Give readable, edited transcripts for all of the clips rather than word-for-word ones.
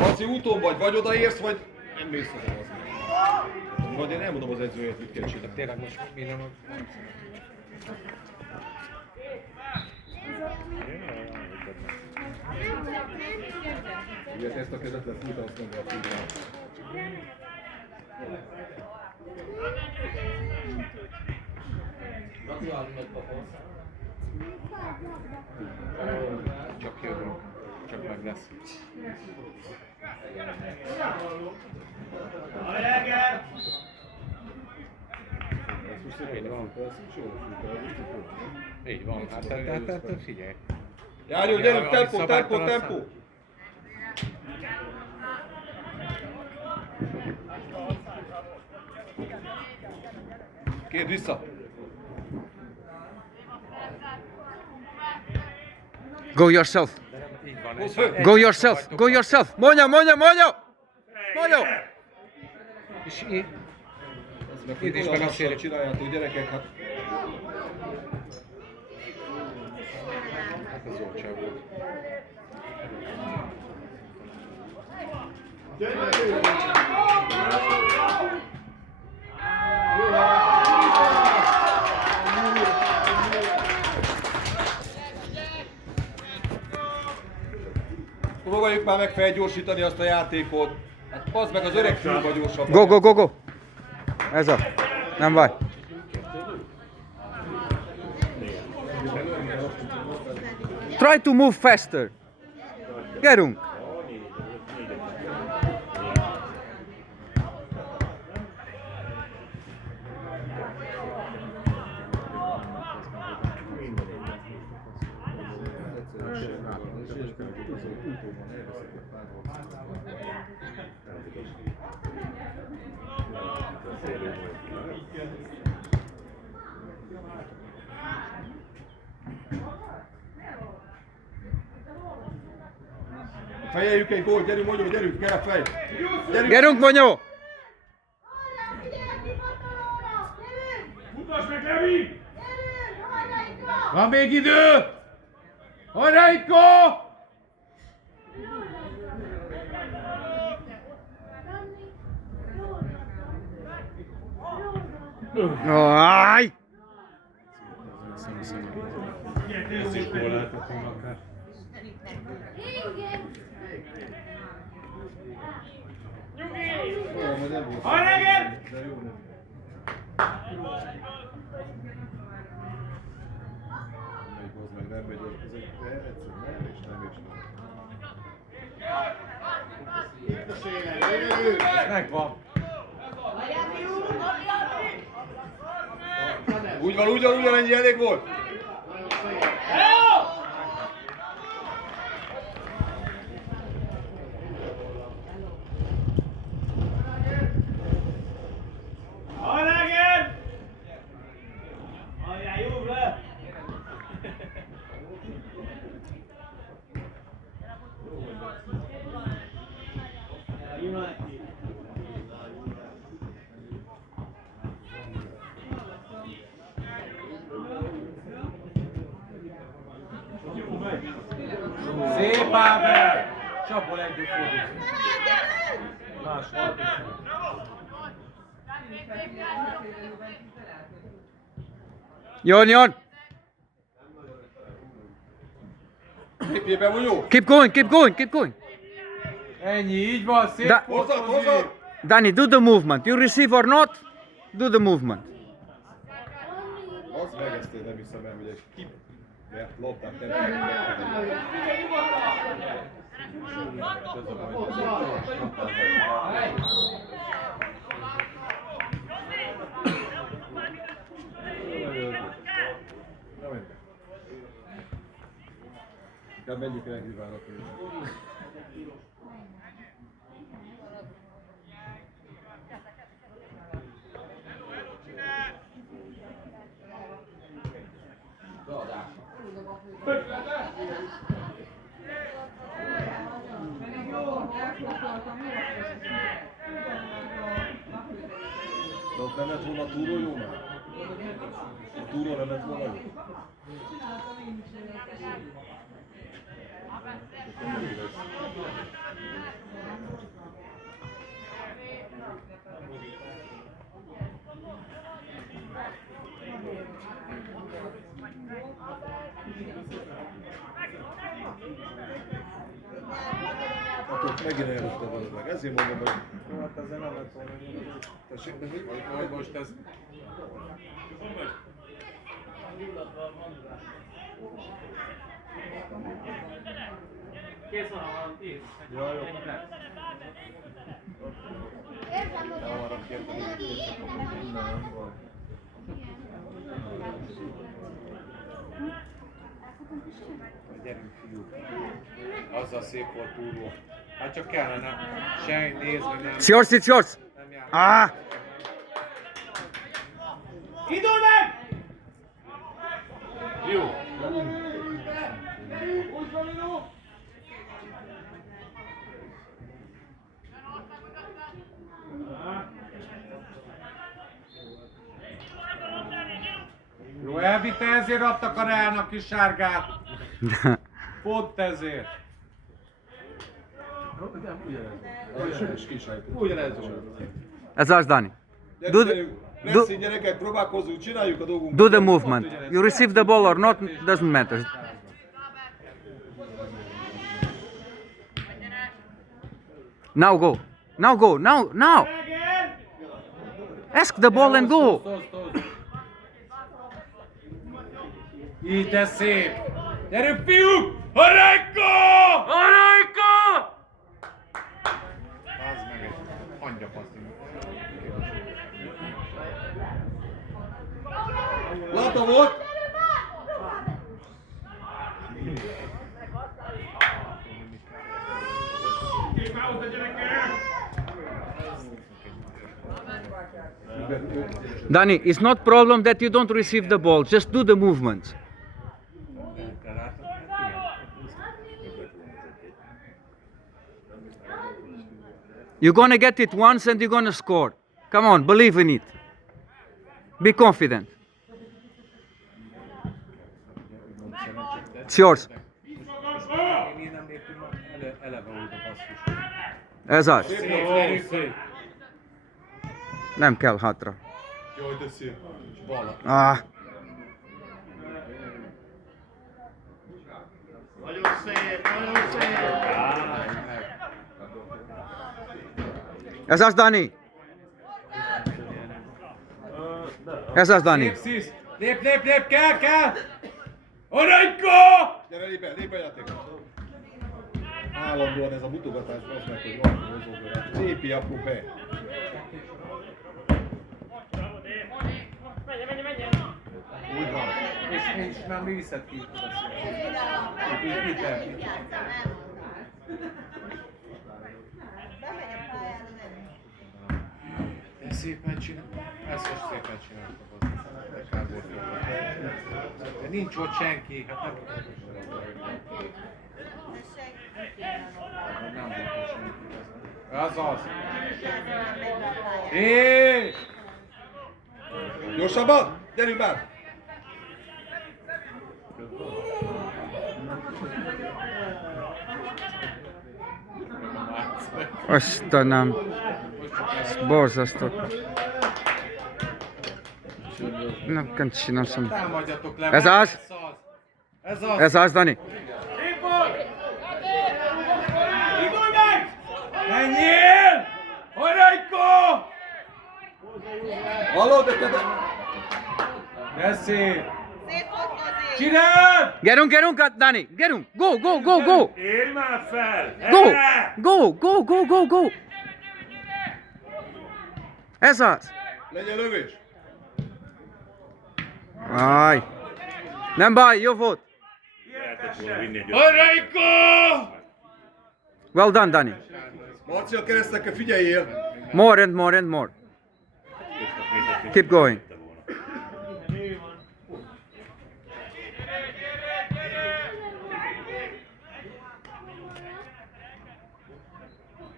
Laci, úton vagy odaérsz, vagy nem mész haza az. Vagy én elmondom az edzőjét, mit kell csinálni. Tényleg most minden a... Ugye ezt a kezet lefújta, azt nem lehet fújni. Csak jövünk. Csak meg lesz. Így van. Így van. Hát figyelj. Járjunk, gyerünk, tempó! Kérd vissza! Go yourself! Így van. Go yourself! Go yourself! Mondja! És így... Itt is meg csináljátok, gyerekek, hát... Hát ez jó csak volt. Próbáljuk már meg felgyorsítani azt a játékot. Hát pazd meg, az öreg fiúba gyorsabb. Go! Ez a... Nem baj. Try to move faster. Gyerünk! Fejeljük egy gólt, gyerünk, Monyó, gyerünk, kell a fej! Gyerünk, Monyó! Mutasd meg, Levi! Van még idő! Hajráikó! Aj! Ezt is jól lehetettem akár. Hajrá! Megvan. Úgy van, ugyanennyi elég volt. Szép Ábel! Csapol együtt fordulsz. Másfordulsz. Jön! Lépjében, Monyó! Keep going! Ennyi, így van, szép. Hozzad! Danny, do the movement. You receive or not, do the movement. Az meg ezt én nem hiszem el, hogy egy kip... Mert labdát nem tudjuk. Inkább menjünk el híválnak. De ott nem lett volna a túró jó már? A túró nem lett volna jó? Hát ott megint elrúgtad az meg. Ezért mondom, hogy... Hát ezzel nem lett volna. Tessék, de hogy? Majd most ez... Kész van a 10. Jaj, jó. Elmarad kérteni. Nem van. Gyerünk fiúk. Azzal szép volt túló. Hát csak kellene. Senki nézni nem. It's yours, it's yours. Nem jár. Ah! Indulj meg! Jó. Jó, elvitte, ezért adtak a Reálnak is sárgát. Pont ezért. Ugyanez. Ez az, Dani. Do the, Lesz így gyerekek, próbálkozzunk, csináljuk a dolgunkat. do the movement. You receive the ball or not, doesn't matter. Now go. Now go. Now. Ask the ball and go. Így, de szép. Gyerünk fiúk! Harajka! Arajka! Az meg egy angyapaszti. Látta volt? Dani, it's not problem that you don't receive the ball. Just do the movements. You're gonna get it once and you're gonna score. Come on, believe in it. Be confident. It's yours. Én nem léptünk eleve úgy a basszus. Ez az. Szép. Nem kell hátra. Jaj, de szép. Balla. Ah. Nagyon szép, nagyon szép. Ez az, Dani. Ez az, Dani. Szép szísz. Lép, kell! Harajka! Gyere, lép be játék. Állandóan ez a mutogatás az meg, hogy van mozogó. Szépi apró be. Úgy van. És már mi viszed ki? De szépen csinál. Ezt most szépen csináltak. Kár volt jó. De nincs ott senki. Hát nem volt ott senki. Az. Hé! Gyorsabban! Gyerünk már! Istenem. Borzasztó. Nem kell csinálni semmit. Támadjatok le. Ez az? Ez az. Ez az, Dani. Indulj meg! Menjél! Harajka! Hallod, de te... De szép! Csináld! Gerünk, Dani. Gerünk. Go. Érj már fel! Go. Ez az. Legyen lövés! Aj. Nem baj, jó volt. Harajka! Well done, Dani. Marci, a keresztekkel figyeljél! More and more. Keep going.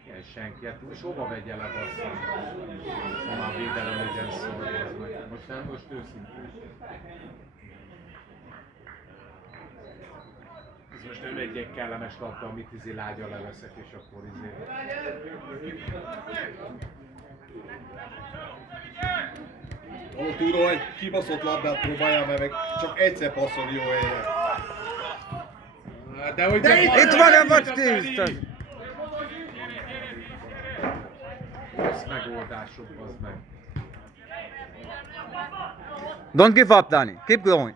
Ilyen senki, hát most hova vegye le basszám? Már védelem legyen szó. Most őszintén. Ez most nem egy ilyen kellemes labda, amit lágyan leveszek, és akkor Ahol túlról egy kibaszott labdát próbáljál meg csak egyszer passzolni jó helyre. De hogy De itt Itt van a backi! Rossz megoldások, az meg. Don't give up, Danny. Keep going.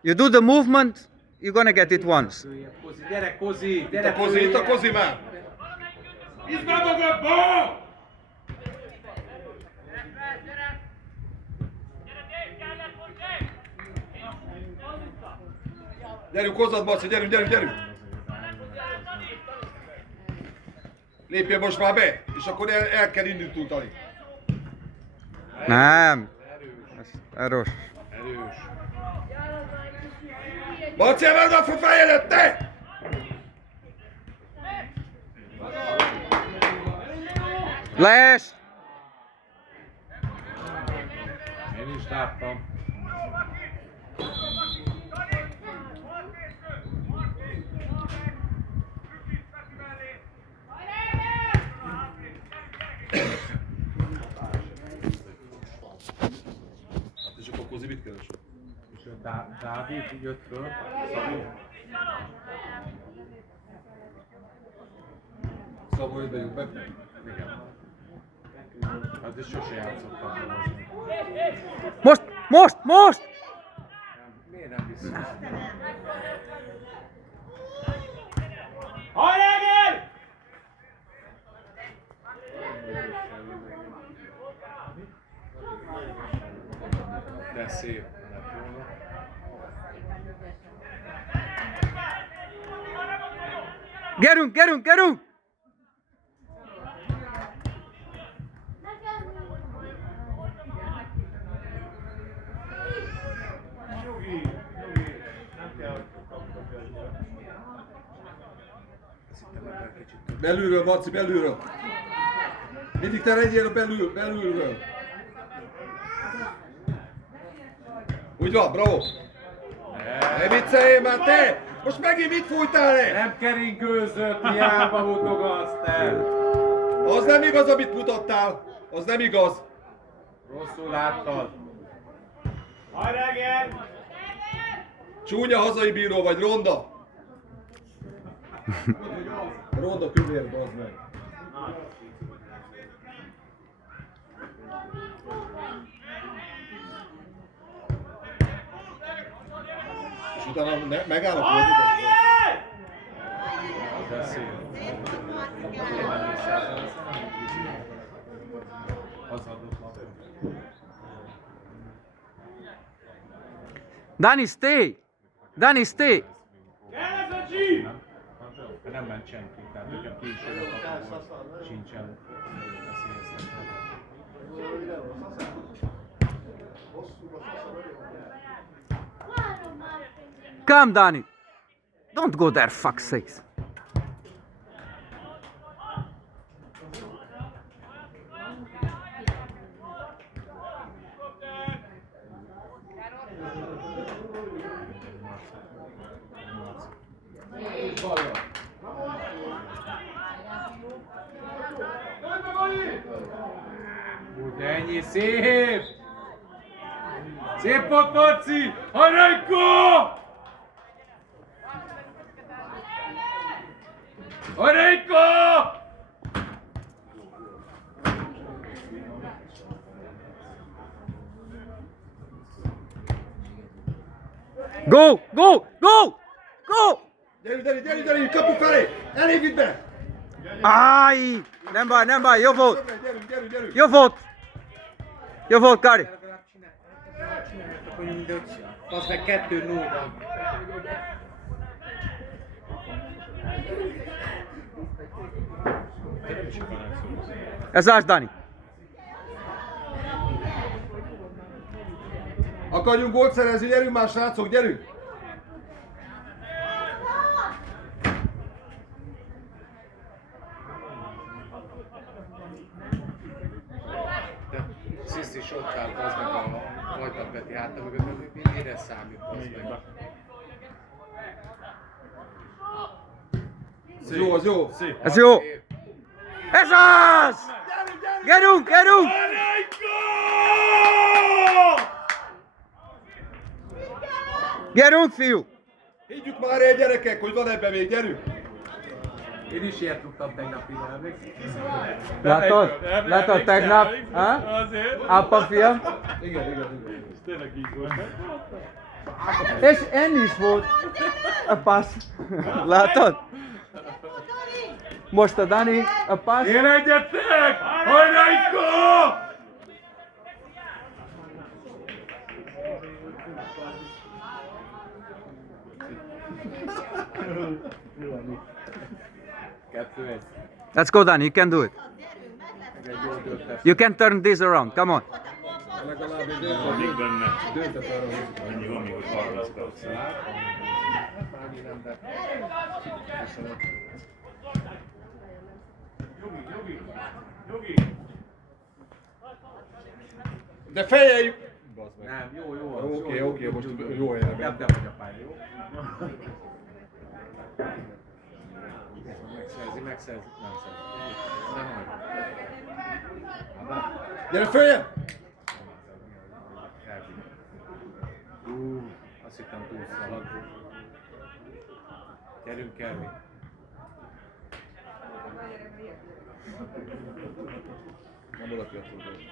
You do the movement, you're gonna get it once. Kozi, gyere Kozi, Itt gyere a Kozi, itt a Kozi már! He's not a good ball! Gyerünk, hozzad, Marci, gyerünk! Lépjen most már be, és akkor el kell indítani. Nem. Ez erős. Erős. Marci, emeld a fejedet, te! Lees! Én is láttam. És akkor Kozi mit keres? És a Dávid jött föl. Szabó. Szabó, hogy bejön be. Igen. Hát is sose játszottam hozni. Most! Miért nem viszont? Hajrá, De szép lett volna. Gerünk! Belülről, Marci, belülről. Mindig te legyél a belülről. Úgy van, bravo. Ne vicceljél már, te! Most megint mit fújtál le? Nem keringőzött, hiába hutogasz te! Az nem igaz, amit mutattál. Az nem igaz. Rosszul láttad. Hajrá, Ger! Csúnya hazai bíró vagy, ronda. Ronda küvér, bazd meg. És utána megállok. Hajrá, Ger! De szép. Hazadott labda. Danny, stay! Kell ez a G! Nem ment senki, tehát nekem ki is jövök, sincsen veszélyeztetve. Come, Danny! Don't go there, fuck's sakes. Úgy ennyi, szép! Szép volt, Marci! Harajko! Harajko! Go! Gyerünk, kapu felé! Elég vidd be! Áj! Nem baj, jó volt! Gyerünk! Jó volt, Kari! Az meg 2-0 van. Ez az, Dani. Akarjunk gólt szerezni, gyerünk már srácok, gyerünk! Sziszi is ott állt, az meg a Vajta Peti háta mögött, mire számít az meg? Ez jó, az jó! Ez jó! Ez az! Gyerünk! Gyerünk, fiú! Higgyük már el, gyerekek, hogy van ebben még, gyerünk! Én is ilyet tudtam tegnap ide, Látod? Látod tegnap? Ha? Azért. Apa film? Igen, igen. Ez tényleg így volt. És enni is volt a passz. Látod? Most a Dani a passz. Jelenjetek! Hajrá, Iko! Kettő egy. Let's go, Dani. You can do it. Egy jó döntés. You can turn this around. Come on. Legalább egy Még benne. döntet arra, hogy Annyi van még, hogy 30 perc. Annyi nem, de... Köszönöm. De fejeljük! Bazd meg. Nem, jó. Oké, most jó helyre Nem, ment. de vagy a pálya, jó? Megszerzi. Nem szerzi. Nem hagy. Gyere följebb! Azt hittem túlszalad. Gyerünk, Kermi. Nem oda kell tudni.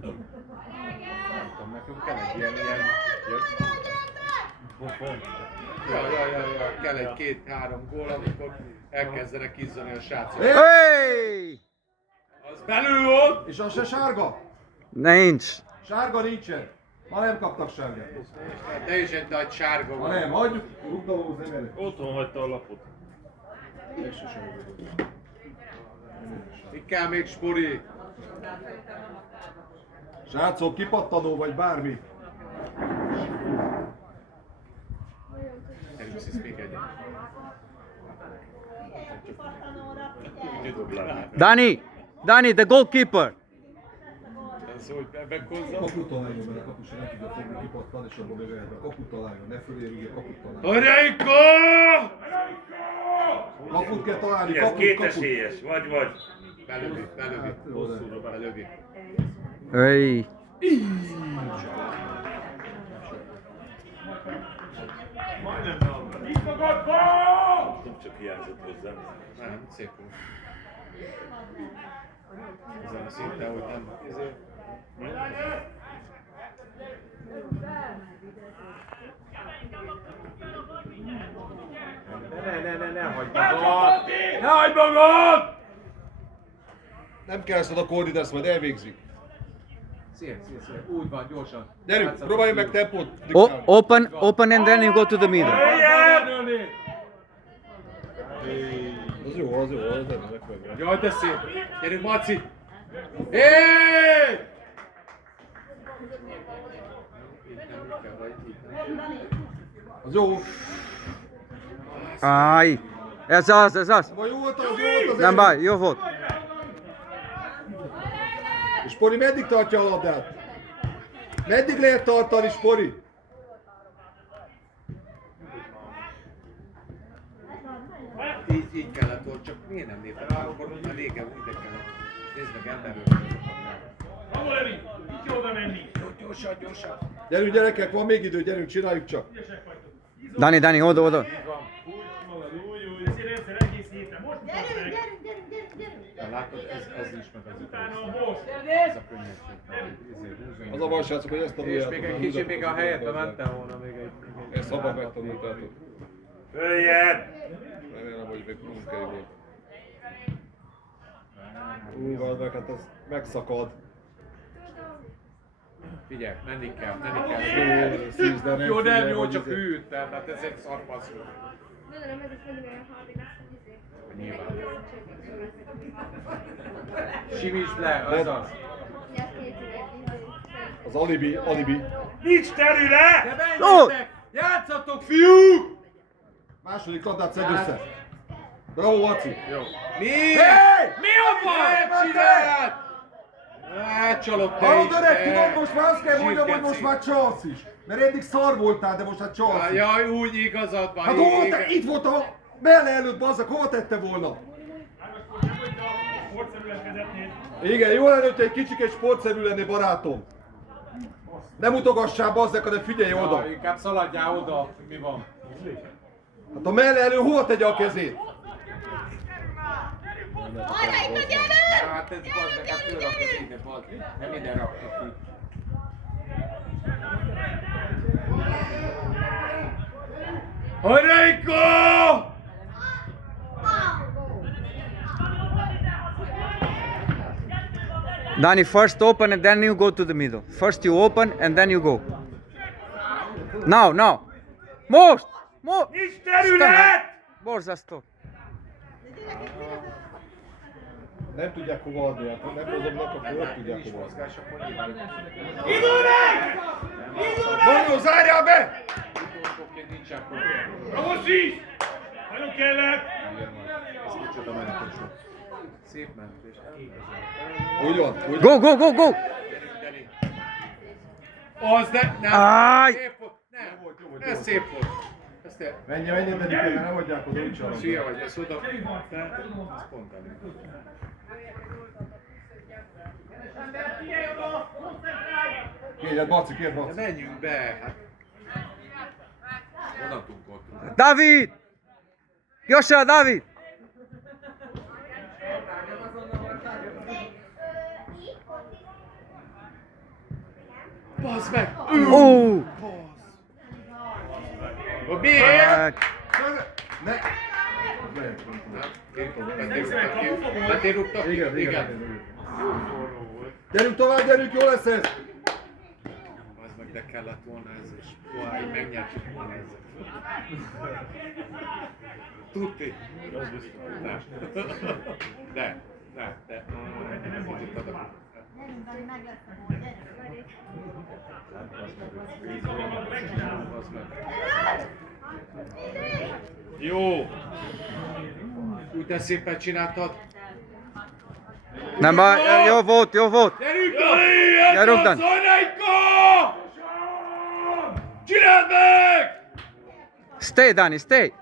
Nem tudom, nekünk kell egy ilyen... Ja, kell egy 2-3 gól, amikor elkezdenek izzani a srácok. Hey! Az belül volt! És az se sárga? Nincs. Sárga nincsen. Ma nem kaptak sárgát. De is egy nagy sárga Ma van. nem, hagyjuk. Rúgdalóz emelő. Otthon hagyta a lapot. Mi kell még, Spori? Srácok, kipattanó vagy bármi. Elviszisz még egyet. Dani, the goalkeeper. Ez úgy ebben hozzá. Kaput találjon, mert a kapusa nem tudja fogni, kipattan, és abban még lehet. Kaput találjon, ne fölé rúgja, kaput találjon. Hajráiko! Kaput kell találni, Ez kaput. kétesélyes, vagy. Belövi. Belövi. Hey. Nem csak hiányzott hozzám. Nem, szép volt. Ezen a szinten, hogy nem... Ne hagyd magad! Ne hagyd magad! Nem kell ezt a koordinát, ezt majd elvégzik. Szép. Úgy van, gyorsan. Gyerünk, próbáljuk meg tempót O diktálni. open and then you go to the middle. Az jó, az nem megfelelő. Jaj, de szép! Gyerünk, Marci! Hé! Az jó. Ai. Ez az. Vagy jó volt az Nem baj, jó volt. És Pori meddig tartja a labdát? Meddig lehet tartani, Pori? Így kellett volna, csak miért nem lépett? Akkor már régen ide kellett. Nézd meg, emberről. Ahol Levi, itt jó oda menni. Gyorsan. Gyerünk gyerekek, van még idő, gyerünk, csináljuk csak. Dani, oda. Úgy, ezért egyszer egész héten. Most mutatsz meg. Ja, látod, ez is meg az Utána utolsó. a most. Ez a könnyesség. Az a baj, srácok, hogy ezt És tanuljátok. még egy kicsit, még a helyette mentem volna még egy... Ezt szabad megtanultátok. Följebb! Remélem, hogy még munkai volt. Várd meg, hát az megszakad. Figyelj, menni kell. Szízd, de nem Jó, nem figyelj, jó, hogy csak izé- hűltem, hát ez egy szarpasz volt. Nyilván. Simítsd le, azaz. Az alibi. Nincs terület! De menjetek! Játszatok, fiúk! Második labdát szedd össze. Bravo, Laci. Jó. Mi a baj? Csináld! Csalod te Hallod is, öreg, te! tudod, most már azt kell mondjam, hogy Zsírkeci. most már csalsz is. Mert eddig szar voltál, de most már csalsz is. Jaj, úgy igazad van. Hát hol te? Itt volt a melle előtt, bazzak, hova tette volna? Nem, hogy a sportszerület vezetnéd. Igen, jó lenne, hogy egy kicsike sportszerű lenni, barátom. Nem utogassál, bazzek, hanem figyelj oda! Ja, inkább szaladjál oda, mi van? Hát a melle elő hova tegye a kezét? Hát ez bazd meg, hát fölrakod ide, bazd. Nem ide rakta ki. Hajréka! Danny, first open and then you go to the middle. First you open and then you go. Now, now. Most! Most! Nincs terület! Borzasztó. Nem tudják hova adni, hát nem mozognak, akkor nem tudják hova adni. Mozgás, akkor nyilván. Indulj! Mario, zárjál be! Utolsóként nincs akkor. Ramosi! Nagyon kellett! Ez micsoda mentés. Szép mentés. Úgy van, úgy van. Go, go, go, go! Az de nem. Áj! Szép volt. Nem. Ez szép volt. Ezt te... Menj, de nem adják oda, úgy csalom. Szia vagy, ezt oda. Te, ez pont elég. Kérjed, Baci, kérj, De Baci. menjünk be. Hát. Oda tudunk. David! Joshua, David! Bazd meg! Oh! Miért? Ne! Betérúgtak? Igen, igen. Gyerünk tovább, gyerünk, jó lesz ez! Az meg de kellett volna ez is. Így megnyertük volna ezzel. Tudti? Nem. De. Nem tudtad a... Jó! Úgy de szépen csináltad. Nem baj, jó volt, jó volt. Gyerünk! Gyerünk, Dan. Szanajka! Csináld meg! Stay, Danny, stay.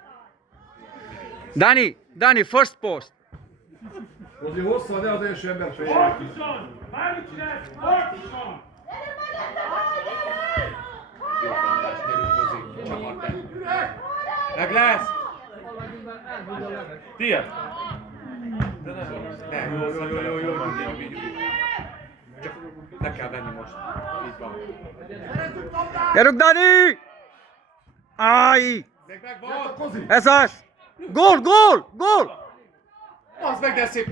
Danny, first post. Azért hosszan, ne az első ember fejjel. Harcosan! Bármit csinálsz, harcosan! Jó bandás, gyerünk hozzá. Csavar te. Meg lesz! Tiéd! Ne, jó. Csak le kell venni most. Így van. Gyerünk, Danny! Áj! Még megvan! Ez az! Gól, gól, gól! Az meg de szép!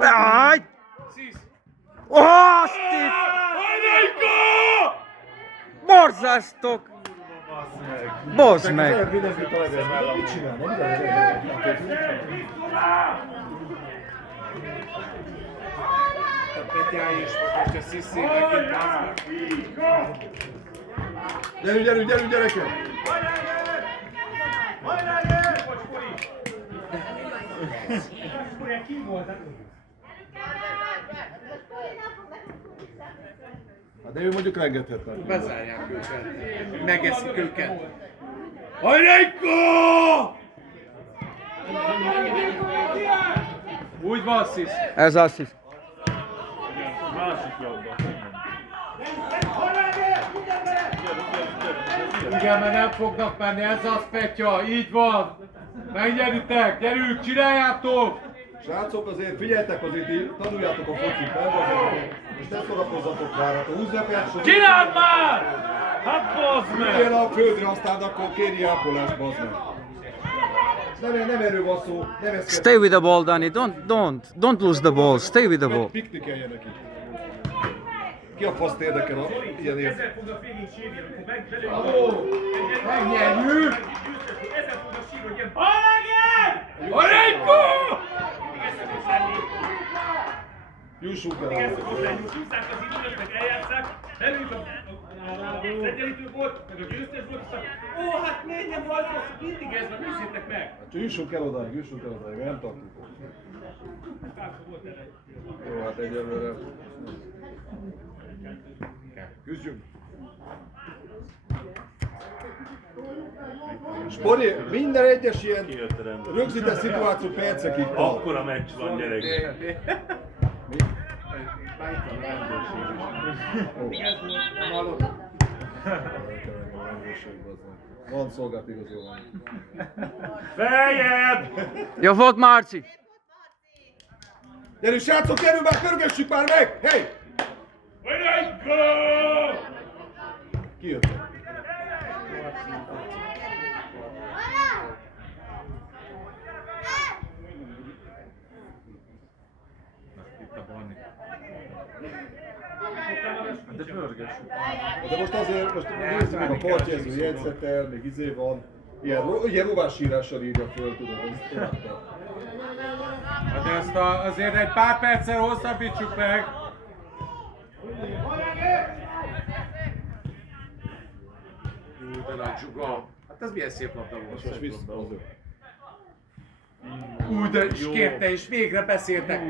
Áj! Szísz! Azt itt! Hajréka! Borzasztok! Bozd meg! Mit csinál? Nem A Petyáj is most a Sziszi megint bazd meg. Gyerünk, gyerekek! Hát de ő mondjuk rengeteg meg. Bezárják őket. Megeszik őket. Hajréka! Úgy van, Szisz. Ez assist. Másik labda. Igen, mert nem fognak menni, ez az Petya, így van. Megnyeritek, gyerünk, csináljátok! Srácok, azért figyeljetek, azért így tanuljátok a focit, nem azért, és ne szórakozzatok rá, hát húzz le percet. Csináld már! Hát bazd meg! Üljél a földre, aztán akkor kérj ápolást, bazd meg. Nem erről van szó, nem ezt Stay with the ball, Danny. Don't lose the ball. Stay with the ball. piknikeljenek itt. Ki a faszt érdekel a ilyen ért? Ezzel fognak végig sírni, amikor belőle. Megnyerjük! Ezzel fognak sírni, hogy ilyen Hajréka! Jussunk el. ezt szokott lenni, húzzák az időt, meg eljátszák, belőlük az egyenlítő volt, meg a győztes volt, aztán hát menjen volt, mindig ez van, nézzétek meg! Jussunk el odáig, nem tartunk. Jó, hát egyelőre. Küzdjünk. Spori, minden egyes ilyen Kijött a rendőr. rögzített szituáció percekig tart. Akkora meccs van, gyerek. Már itt van a rendőrség is. Nem hallod? Van szolgált igazolvány. Feljebb! Jó volt, Marci! Gyerünk srácok, gyerünk már, pörgessük már meg! Hey! Varanykó! Kijöttek. Itt a Barni. De pörgessük. De most azért, most nézzük meg a partjelző jegyzetel, még izé van. Ilyen rovásírással írja föl, tudod, ezt láttam. De ezt azért egy pár perccel hosszabbítsuk meg. Jó, de nagy zsuga. Hát ez milyen szép labda volt. Most visszahozok. De is kérte, és végre beszéltek.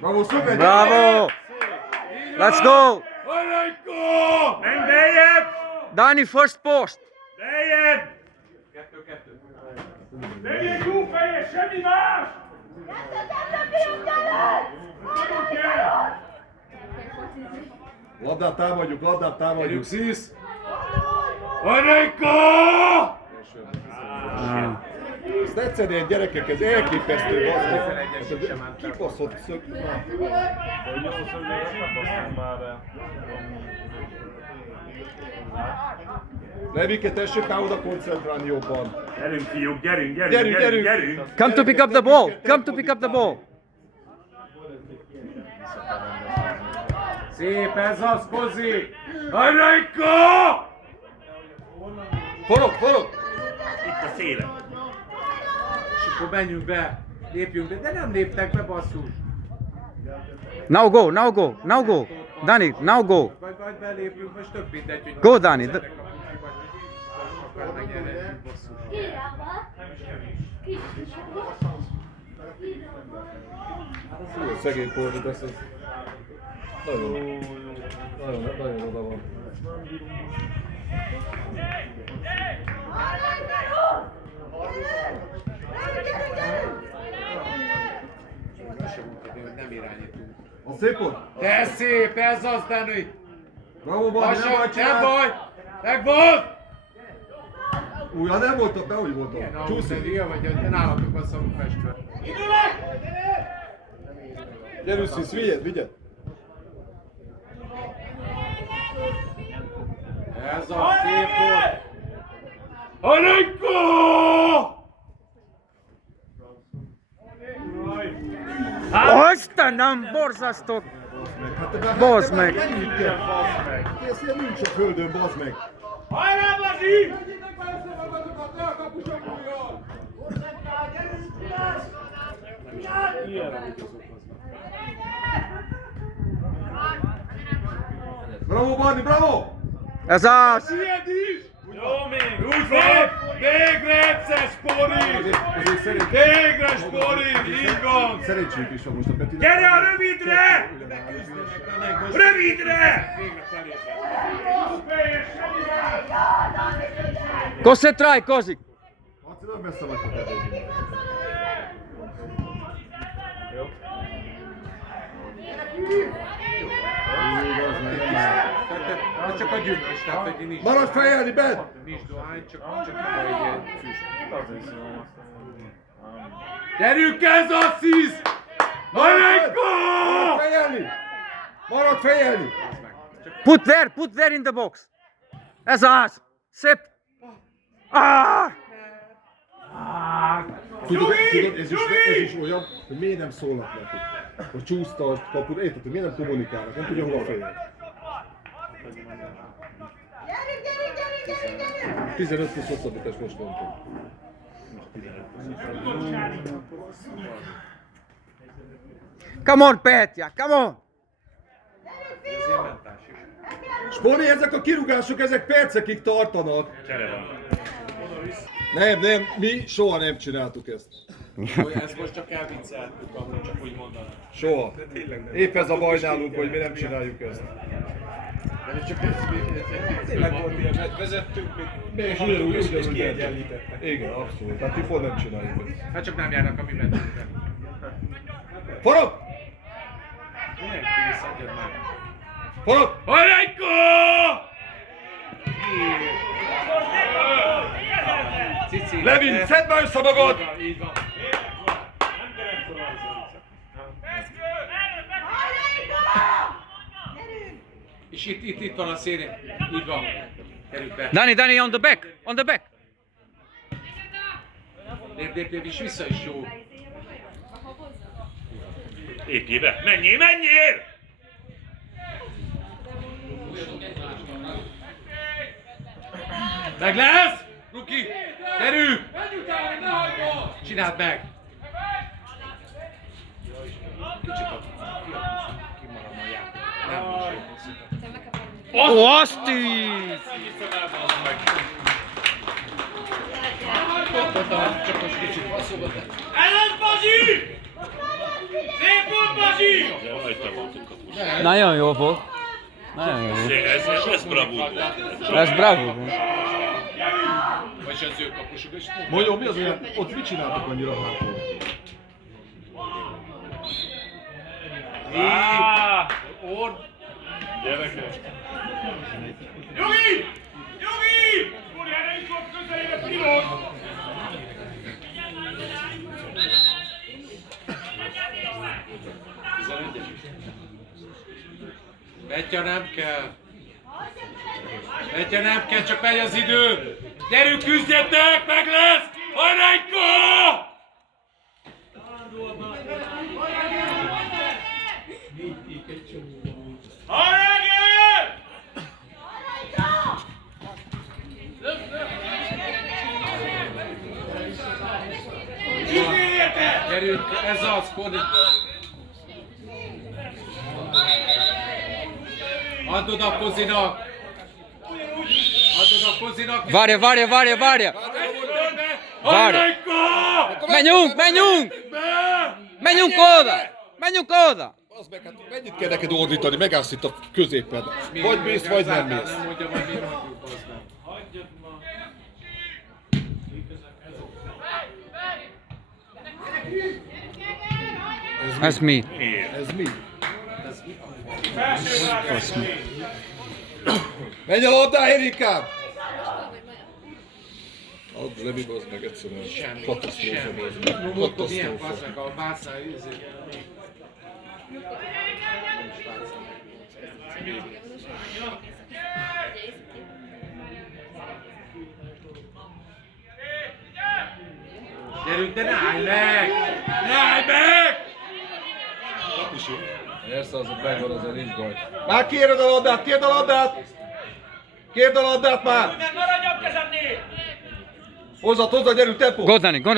Bravo, szuper! Bravo! Let's go! Varanykó! Menj beljebb! Dani, first post! Beljebb! 2-2. Legyen jó fejes, semmi más! Labdát támadjuk, labdát támadjuk. Szisz! Varanykó! Ezt egyszerűen gyerekek, ez elképesztő az, Egyesek sem ment el. kibaszott szök. Levike, tessék már oda koncentrálni jobban. Gyerünk fiúk, gyerünk, Gyerünk, gyerünk. gyerünk! Come to pick up the ball! Come to pick up the ball! Szép ez az, Kozi! Varanykó! Forog, forog! Itt a széle. És akkor menjünk be, lépjünk be, de nem léptek be, basszus! Now go, now go, now go! Dani, now go! Vagy belépünk, most több mindegy, hogy... Go, Dani! Akar megnyerni, basszus. Fú, szegény Porri, de ez nagyon oda van. Nem irányítunk. A szép volt? De szép, ez az, Dani! Bravo, Barni, nem Lassan, vagy nem baj! Megvolt! Új, ha nem voltam, de úgy voltam. Ilyen Csúszik. auszedria vagy, hogy nálatok van szarul festve. Gyerünk, Szisz, vigyed, vigyed. Ez a szép volt! Varanykó! Istenem, borzasztok! Hát, Bazd meg! Mennyit kell? Ez ilyen nincs a földön, bazd meg. Hajrá, Bazi! Bravo, Barni, bravo! Ez az! Tiéd is! Jó még! Úgy van! Végre egyszer, Spori! Azért szerint, Végre, Spori! Így van! szerencsénk is van most a Peti. Gyere a rövidre! Rövidre! Végre felépett. Concentraj, Kozik! Laci, nem messze vagy a Peti. Ez csak a gyümölcs, tehát hogy nincs. Maradj fejelni, Ben! Nincs dohány, csak egy ilyen füst. Gyerünk ez a szisz! Varanykó! Maradj fejelni! Maradj fejelni! Put there in the box! Ez az! Szép! Ah! Tudod, ez is olyan, hogy miért nem szólnak nekik. Hogy csúszta a kaput, érted, hogy miért nem kommunikálnak, nem tudja hova fejlődni. 15 plusz hosszabbítás most mondtam. Come on, Petya, come on! Ezért mentás is. Spori, ezek a kirúgások, ezek percekig tartanak. Csere van. Nem, mi soha nem csináltuk ezt. Ezt most csak elvicceltük, amúgy csak úgy mondanám. Soha. Épp ez a baj nálunk, hogy mi nem csináljuk ezt. Tényleg volt ilyen, hogy vezettünk, És ugyanúgy kiegyenlítettek. Igen, abszolút. Tehát mi pont nem csináljuk ezt. hát csak nem járnak a mi meccsünkre. Forog! Milyen kész, adjad meg. Forog! Hajrajko! Cici. Levin, szedd már össze magad! Így van. És itt van a szélén. Így van. Került be. Danny, on the back, on the back. Lép, és vissza is jó. Épjébe! Menjél! Meg lesz! Ruki! Gyerünk! Csináld meg! Kicsit kimaradom a játék. Nem, Ó, azt is! csak most kicsit passzolgat. Ellen Bazsi! Szép volt Bazsi! Rajta voltunk kapus. Nagyon jó volt. Nagyon jó volt. Ez bravúr volt. Ez bravo volt. Vagy az ő kapusuk is. Mondjon, mi az olyan, ott mit csináltak annyira hátul? Ord! Gyerekek! Jogi! Jogi! Úr, erre is volt közelébe pilót! Petya nem kell. Petya nem kell, csak megy az idő. Gyerünk, küzdjetek, meg lesz! Hajrajko! Hajrajgő! Gyerünk, ez az, Korni. Add oda a Kozinak! Add oda a Kozinak! Várja. Várja! Menjünk oda! Az meg, hát mennyit kell neked ordítani, megállsz itt a középen. Vagy mész, vagy nem mész. Nem mondja, hogy mi mondjuk, az nem. Ez mi? Ez mi? Menj el oda, Erikám! Add le, mi az meg egyszerűen. Katasztrófa. Mondom, ilyen az meg a bácnál izé. Gyerünk, de ne állj meg! Ne állj meg! Persze, az ott megvan, az a nincs baj. Már kérd a labdát, kérd a labdát! Kérd a labdát már! Maradj a kezemnél! Hozzad, gyerünk, tempó! Go Danny, go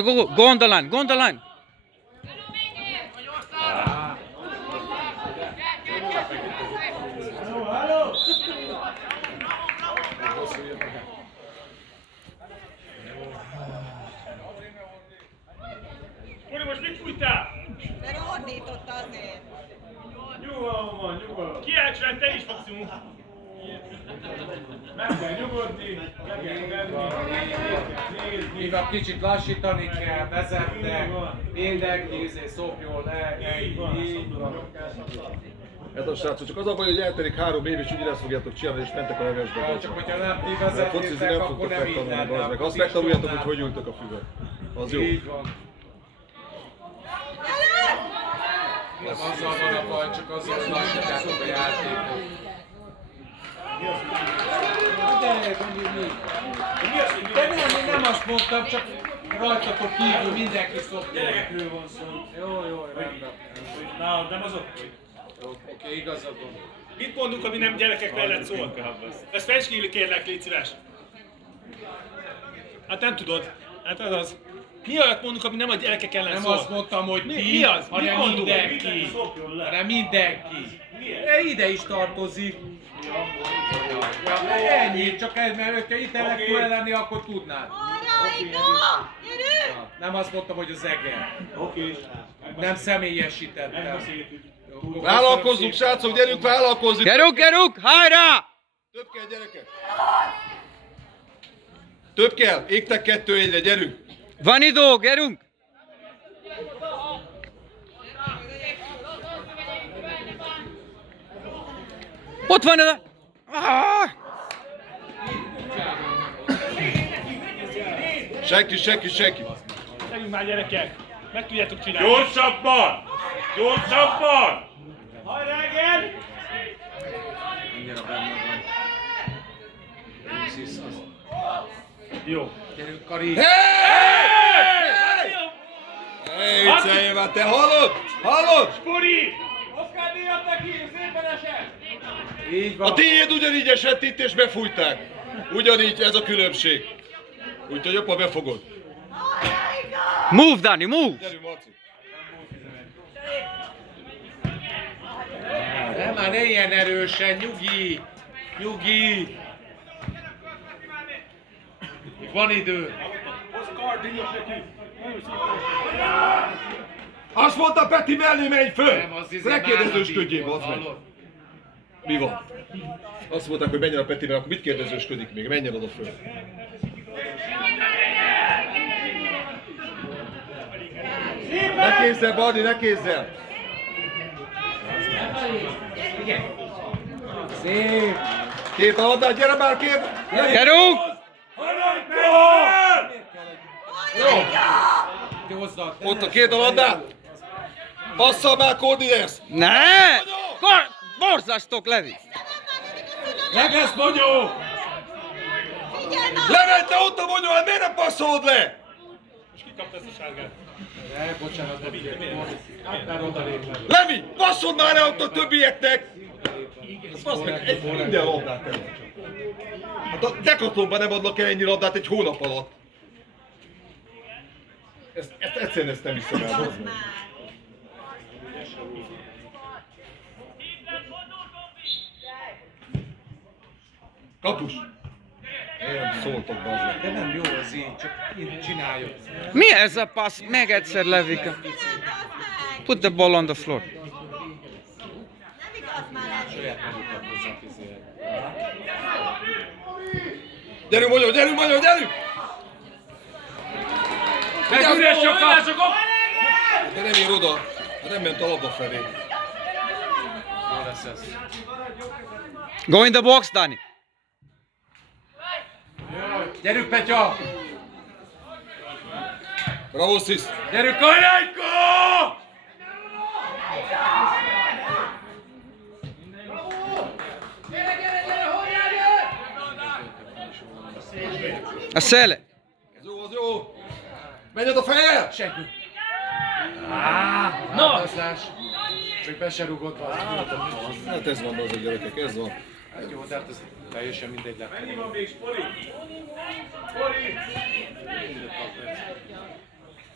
on the line. Úr, most mit fújtál? Mert ordított azért. Nyugalom van, nyugalom. Kiáltsál, te is maximum. Meg kell nyugodni, meg kell nézni. Még a kicsit lassítani kell, vezetnek, mindenki szopjon le, így van. Ez a srácok, csak az a baj, hogy eltelik 3 év, és ugyanezt fogjátok csinálni, és mentek a levesbe. Csak hogyha nem ti Focizni vezetnétek, nem akkor fogtok nem így megtanulni, lenne. az meg. Azt megtanuljátok, hogy ültök a füvet. Az jó. Így van. Nem azzal van a baj, csak azzal, hogy lassítjátok a játékot. De nem azt mondtam, csak rajtatok kívül mindenki szokta. Gyerekekről van szó. Jó, rendben. Na, nem azok. Oké, igazad van. Mit mondunk, ami nem gyerekek mellett szól? Ezt fejtsd ki, kérlek, légy szíves. Hát nem tudod. Hát az. Mi olyat mondunk, ami nem a gyerekek ellen Nem szól? azt mondtam, hogy ti, Mi az? Mit hanem mondunk? mindenki. Hanem mindenki. Ide is tartozik. Ja, ennyi, csak ez, mert hogyha intellektuál lenni, akkor tudnád. Nem azt mondtam, hogy az eger. Oké. Nem személyesítettem. Megbeszéltük. Vállalkozzunk, srácok, gyerünk vállalkozni! Gerünk, hajrá! Több kell, gyerekek! Több kell, égtek 2-1-re, gyerünk! Van idő, gerünk! Ott van ez a... Ah! Senki. Legyünk már gyerekek! Meg tudjátok csinálni! Gyorsabban! Gyorsabban! Hajrá, igen! Annyira benne van. Lucis az. Jó. Gyerünk, Kari! Hey, vicceljél már, te hallod? Hallod? Spori! Oszkár díjat neki, szépen esett! Így van. A tiéd ugyanígy esett itt és befújták. Ugyanígy, ez a különbség. Úgyhogy apa befogod. Move, Dani, move! Gyerünk, Marci. Nem, már ne ilyen erősen, nyugi! Nyugi! Még van idő. Azt mondta Peti, mellé menj föl! Nem, az Ne kérdezősködjél, az bazd meg. Mi van? Azt mondták, hogy menjen a Petivel, akkor mit kérdezősködik még? Menjen oda föl. Ne kézzel, Barni, ne kézzel! Szép! Két a labdát, gyere már, két! Gyerünk! Te hozzad! Ott a két a labdát! Passzal már, Cornelius! Ne! Borzasztok, Levi! Legesz, Bonyó! Lemegy, te ott a Bonyó, hát miért nem passzolod le? És ki kapta ezt a sárgát? Bocsánat, de oda lépve. Levi, passzold már le ott a többieknek! Passz meg, minden labdát el. Hát a Decathlonban nem adnak el ennyi labdát egy hónap alatt. Ezt egyszerűen nem hiszem el, bazd meg. Kapus! Ilyen szóltak, bazd meg. De nem jó az így, csak így csináljuk. Mi ez a passz? Meg egyszer, Levika. Put the ball on the floor. Saját magukat hozzá fizél. Gyerünk, Bonyó, gyerünk, Bonyó, gyerünk! Meg üres a kap! De nem ér oda, nem ment a labda felé. Jó lesz ez. Go in the box, Dani. Gyerünk, Petya! Bravo, Sis! Gyerünk, Karajko! A szele. Az jó, az jó! Menj oda fejjel! Segít! No! Változás! Még be se rúgott be, azt mondtam. Hát ez van, az a gyerekek, ez van. Hát jó, de hát ez teljesen mindegy lett. Mennyi van még, Spori? Spori!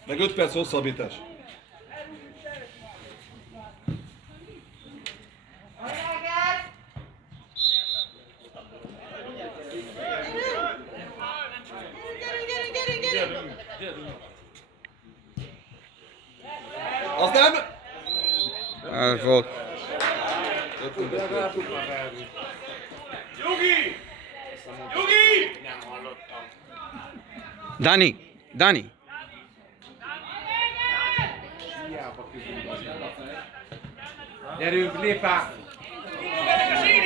Meg 5 perc hosszabbítás. Az nem... Ez volt. Nyugi! Nyugi! Dani, Dani. Gyerünk, lép át!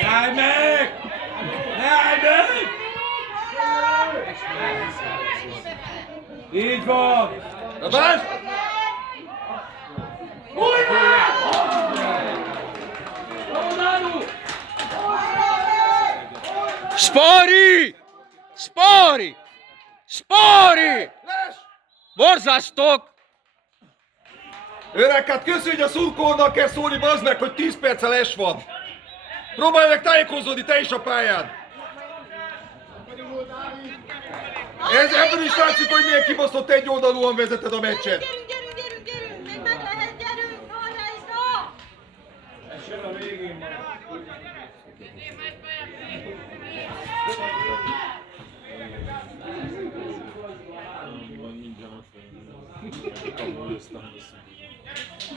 Ne állj meg! Ne állj meg! Így van! Rabás! Spori! Spori! Spori! Borzasztok! Öreg, hát köszi, hogy a szurkolónak kell szólni, bazd meg, hogy 10 perccel es van. Próbálj meg tájékozódni, te is a pályán. Ebből is látszik, hogy milyen kibaszott egyoldalúan vezeted a meccset. Gyerünk, még meg lehet, gyerünk, Norhályka!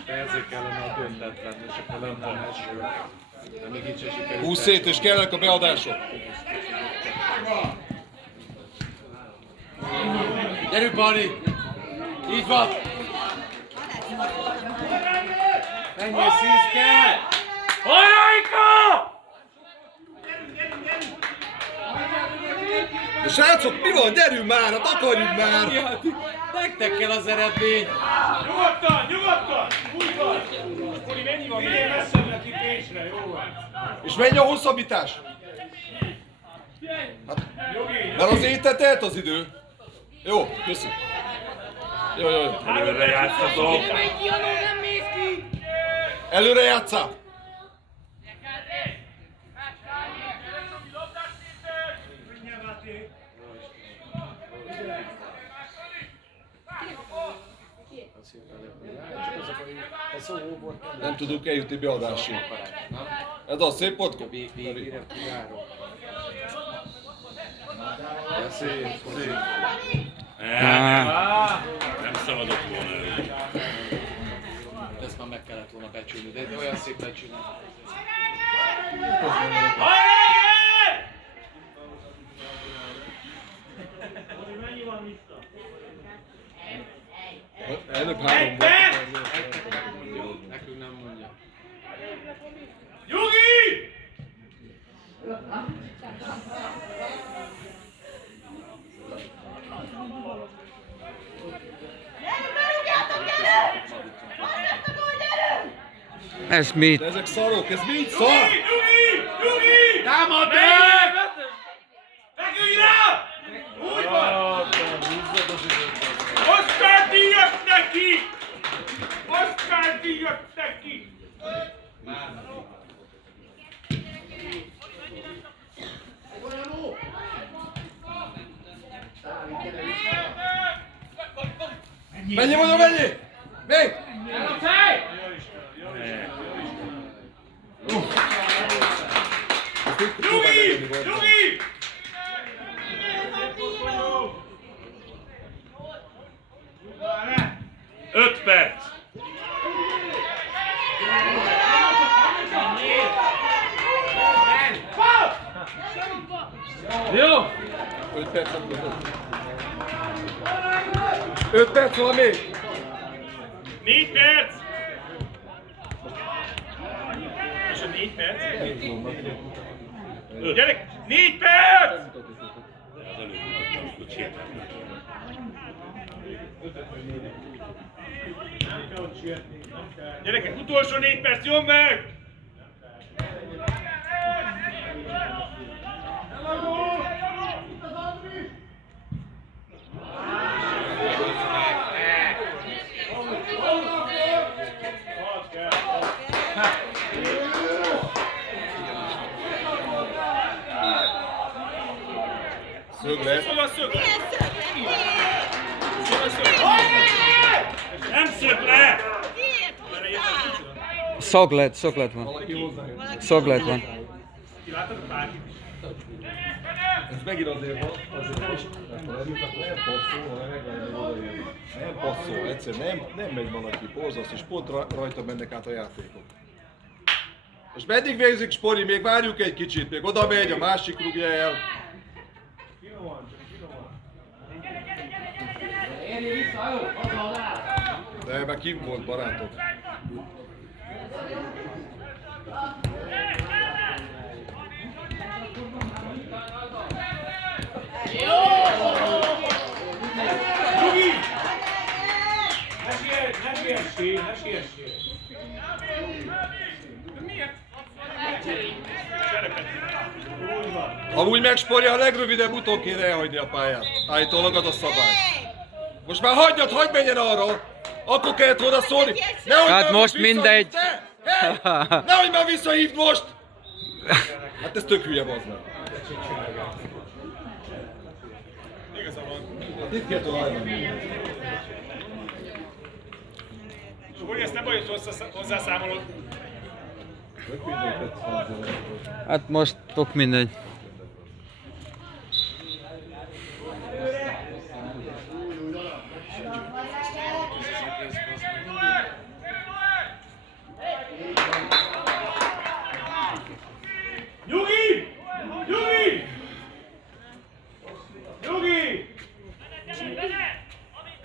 Ezért kellene a döntetlen, és akkor lenne a első. De még így se sikerült. Húsz szét, és kellnek a beadások. Gyerünk, Barni! Így van! Menjél, Szíz kell! Hajrajka! De srácok, mi van? Gyerünk már, hát akarjuk már! Nektek kell az eredmény. Nyugodtan, nyugodtan! Úgy van! Spori, mennyi van? Minél messzebb lekítésre, jó van. És mennyi a hosszabbítás? Mert az étet telt az idő. Jó, köszi. Jó. Előre játszatok! Előre játsszál? Nem tudunk eljutni beadásig. Ez a szép potka? Nem szabadott volna elő. Ezt már meg kellett volna becsülni, de olyan szép becsülni. Előbb 3 volt. Nekünk nem mondja. Nyugi! Ez mit? De ezek szarok, ez mind szar! Nyugi! Támad meg! Fekülj rá! Úgy van! Oscar díjat neki! Oscar díjat neki! Mennyi mondom, mennyi? Még! Nyugi! Nyugi! 5 perc! Jó! 5 perc van még. 5 perc van még! 4 perc! És a 4 perc? Gyerek! 4 perc! Gyerekek, utolsó 4 perc, jön meg! Szög lesz. Szóval szög le! Milyen szöglet? Szóval szög le! Nem szög le! Miért hozzá? Szoglet van. Szoglet van. Kilátod a párkit? Ez megint azért van, azért nem is nem passzol, hanem megvárja, hogy odaérni. Nem passzol, egyszerűen nem megy valaki, borzaszt, és pont rajta mennek át a játékok. Most meddig végzik, Spori? Még várjuk egy kicsit, még oda megy, a másik rúgja el. De már kint volt, barátok. Nyugi! Ne siessél, ne siessél! Miért? Úgy van. Amúgy meg Spori, a legrövidebb úton kéne elhagyni a pályát. Állítólag az a szabály. Most már hagyjad, hagyd menjen arra! Akkor kellett volna szólni! Nehogy Hát már most visszahívd, mindegy. te! Hey! Nehogy már visszahívd most! Hát ez tök hülye, bazd meg. Igaza van. Hát itt kell találni. Zsóri, ezt nem baj, hogy hozzászámolod. Tök mindegy, Hát most tök mindegy. Nyugi! Nyugi! Nyugi!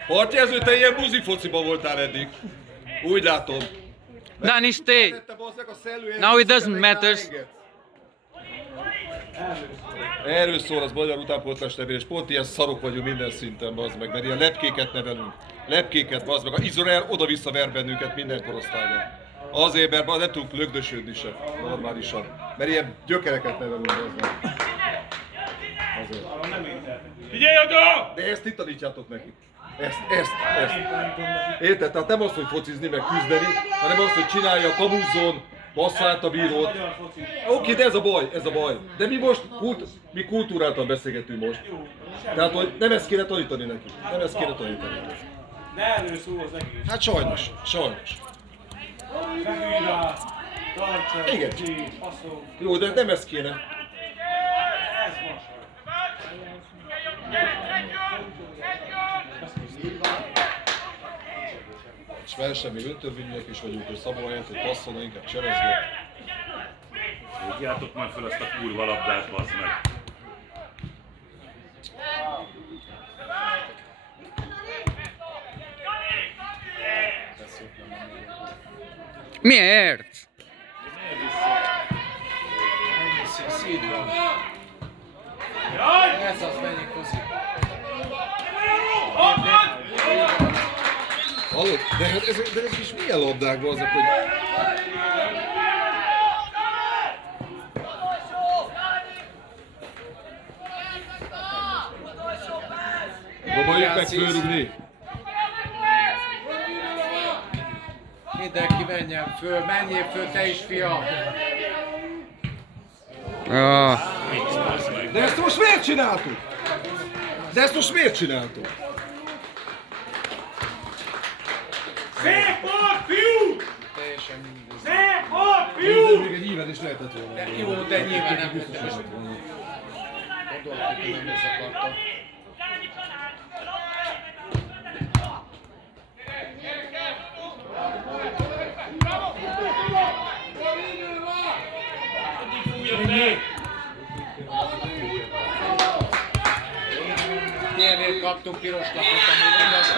Partjelző, te ilyen buzi fociba voltál eddig. Úgy látom. Dani, stay. Tette, bazd meg, a szellő, Now it doesn't matter. Erről szól az magyar utánpótlás nevelés, pont ilyen szarok vagyunk minden szinten, bazd meg, mert ilyen lepkéket nevelünk. Lepkéket, bazd meg, a Izrael oda-vissza ver bennünket minden korosztályban. Azért, mert nem tudunk lögdösödni se, normálisan. Mert ilyen gyökereket nevelünk, bazd meg. Azért. Figyelj oda! De ezt itt tanítjátok neki. Ezt. Érted? Tehát nem az, hogy focizni, meg küzdeni, hanem az, hogy csinálja, kamuzzon, bassza át a bírót. Oké, de ez a baj. De mi most, mi kultúráltan beszélgetünk most. Tehát, hogy nem ezt kéne tanítani neki. De erről szól az egész. Hát sajnos. Feküdj rá, tartsa, Igen. passzol. Jó, de nem ezt kéne. Ez most. És verseny még öntörvények is vagyunk, hogy Szabó helyett, hogy passzolna, inkább cserezve. Fogjátok már fel ezt a kurva labdát, bazd meg! Miért? Szíd van. Ez az, menjünk hozzá. Hallod? De hát ezek is milyen labdák azok, hogy... Próbáljuk meg fölrugni. Mindenki menjél föl, te is, fiam! Ah. De ezt most miért csináltuk? Szép volt, fiú! Teljesen mindegy. Szép volt, fiú! Még egy íven is lehetett volna. De jó, de nyilván nem lettem. Gondoltuk, nem ez akartam. Milyenért kaptunk piros lapot, amúgy igaz,